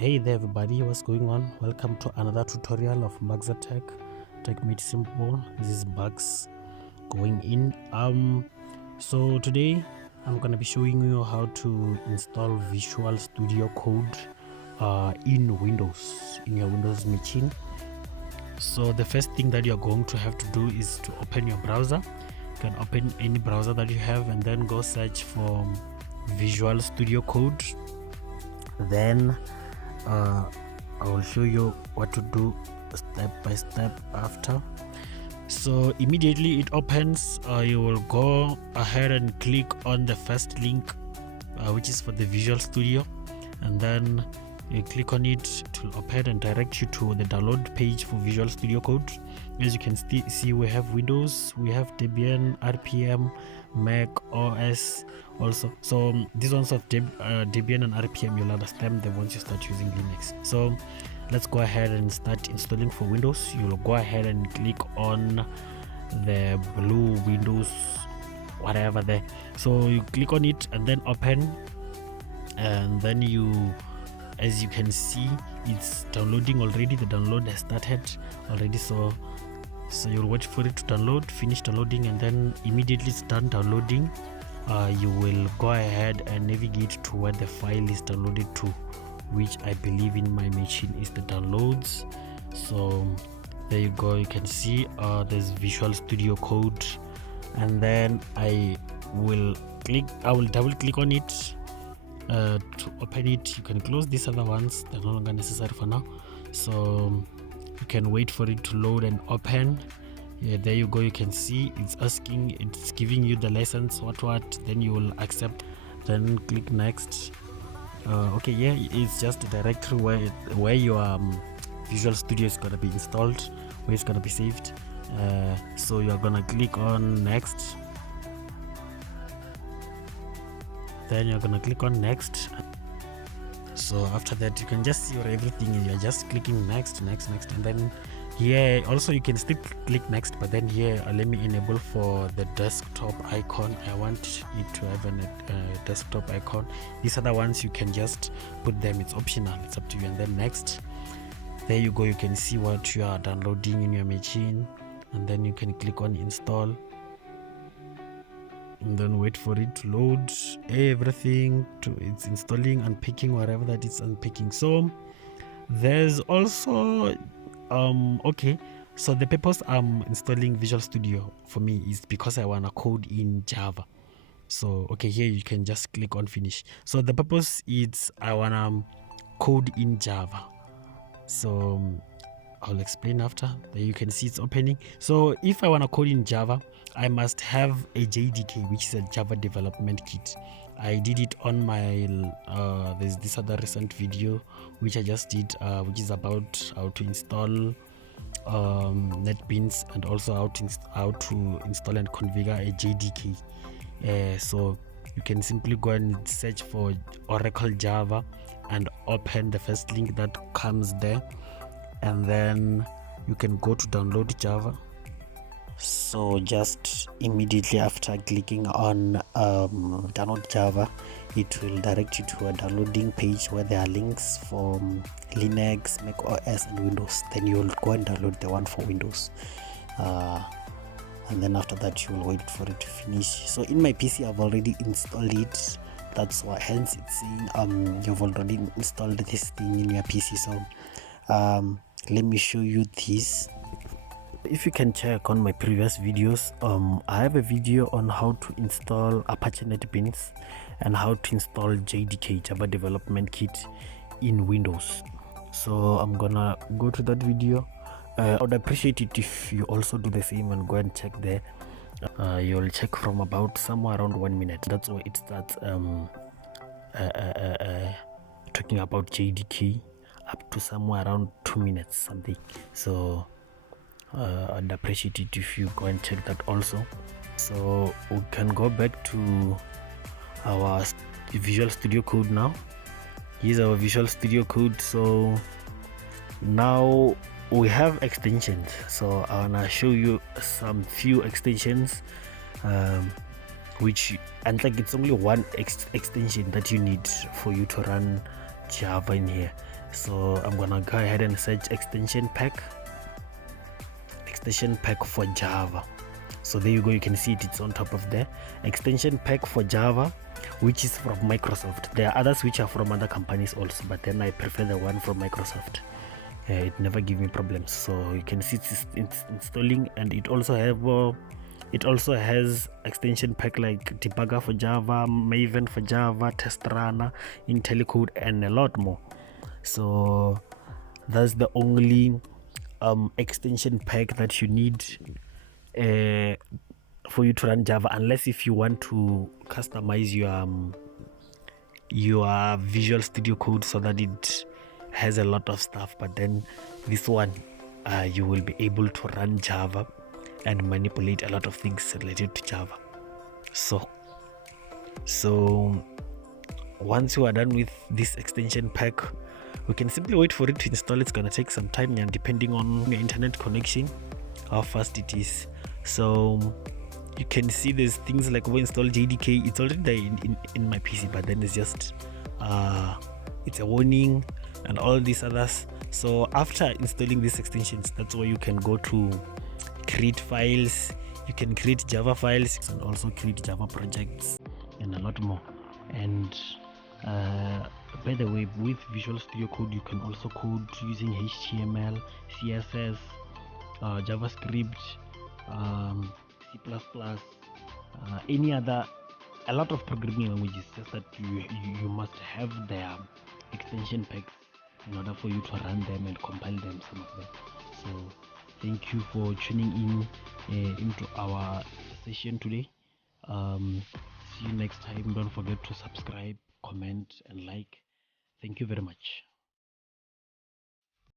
Hey there everybody, what's going on? Welcome to another tutorial of Maxatech Tech Made Simple. This is Bugs going in. So today I'm gonna be showing you how to install Visual Studio Code in Windows, in your Windows machine. So the first thing that you're going to have to do is to open your browser. You can open any browser that you have and then go search for Visual Studio Code. Then I will show you what to do step by step after. So immediately it opens, you will go ahead and click on the first link, which is for the Visual Studio, and then you click on it. It will open and direct you to the download page for Visual Studio Code. As you can see, we have Windows, we have Debian, RPM, Mac OS also. So these ones of Debian and RPM, you'll understand them once you start using Linux. So let's go ahead and start installing for Windows. You'll go ahead and click on the blue Windows whatever there. So you click on it and then open, and then as you can see, it's downloading already. The download has started already, so you'll wait for it to download, finish downloading, and then immediately it's done downloading. You will go ahead and navigate to where the file is downloaded to, which I believe in my machine is the downloads. So there you go, you can see there's Visual Studio Code, and then I will double click on it to open it. You can close these other ones, they're no longer necessary for now, so you can wait for it to load and open. There you go, you can see it's giving you the license, what then you will accept, then click next. Okay, it's just a directory where your Visual Studio is going to be installed, where it's going to be saved. So you're going to click on next, then you're going to click on next. So after that, you can just see everything, and you're just clicking next, and then here also you can still click next, but then here let me enable for the desktop icon. I want it to have a desktop icon. These other ones you can just put them, it's optional, it's up to you. And then next, there you go, you can see what you are downloading in your machine, and then you can click on install, and then wait for it to load everything. It's installing, unpacking whatever that it's unpacking. So there's also okay, so the purpose I'm installing Visual Studio for me is because I want to code in Java. So okay, here you can just click on finish. So the purpose is I want to code in Java, so I'll explain after. There you can see it's opening. So if I want to code in Java, I must have a JDK, which is a Java Development Kit. I did it on my there's this other recent video which I just did, which is about how to install NetBeans, and also how to install and configure a JDK. So you can simply go and search for Oracle Java and open the first link that comes there, and then you can go to download Java. So just immediately after clicking on download Java, it will direct you to a downloading page where there are links for Linux, Mac OS and Windows. Then you will go and download the one for Windows, and then after that you will wait for it to finish. So in my PC I've already installed it, that's why hence it's saying you've already installed this thing in your PC. So let me show you this. If you can check on my previous videos, I have a video on how to install Apache NetBeans and how to install JDK, Java Development Kit, in Windows. So I'm gonna go to that video. I would appreciate it if you also do the same and go and check there. You'll check from about somewhere around 1 minute. That's where it starts talking about JDK, up to somewhere around 2 minutes something. So I'd appreciate it if you go and check that also. So we can go back to our Visual Studio Code now. Here's our Visual Studio Code. So now we have extensions, so I wanna show you some few extensions, which, and like it's only one extension that you need for you to run Java in here. So I'm gonna go ahead and search extension pack for Java. So there you go, you can see it's on top of the extension pack for Java, which is from Microsoft. There are others which are from other companies also, but then I prefer the one from Microsoft. It never give me problems. So you can see it's installing, and it also has extension pack like Debugger for Java, Maven for Java, Test Runner, IntelliCode, and a lot more. So that's the only extension pack that you need for you to run Java, unless if you want to customize your Visual Studio Code so that it has a lot of stuff. But then this one, you will be able to run Java and manipulate a lot of things related to Java. So once you are done with this extension pack, we can simply wait for it to install. It's gonna take some time, and depending on your internet connection, how fast it is. So you can see there's things like we install JDK. It's already there in my PC, but then it's just it's a warning and all these others. So after installing these extensions, that's where you can go to create files. You can create Java files and also create Java projects and a lot more. And by the way, with Visual Studio Code, you can also code using HTML, CSS, JavaScript, C++, any other, a lot of programming languages. Just that you must have their extension packs in order for you to run them and compile them, some of them. So thank you for tuning in into our session today. See you next time. Don't forget to subscribe, comment, and like. Thank you very much.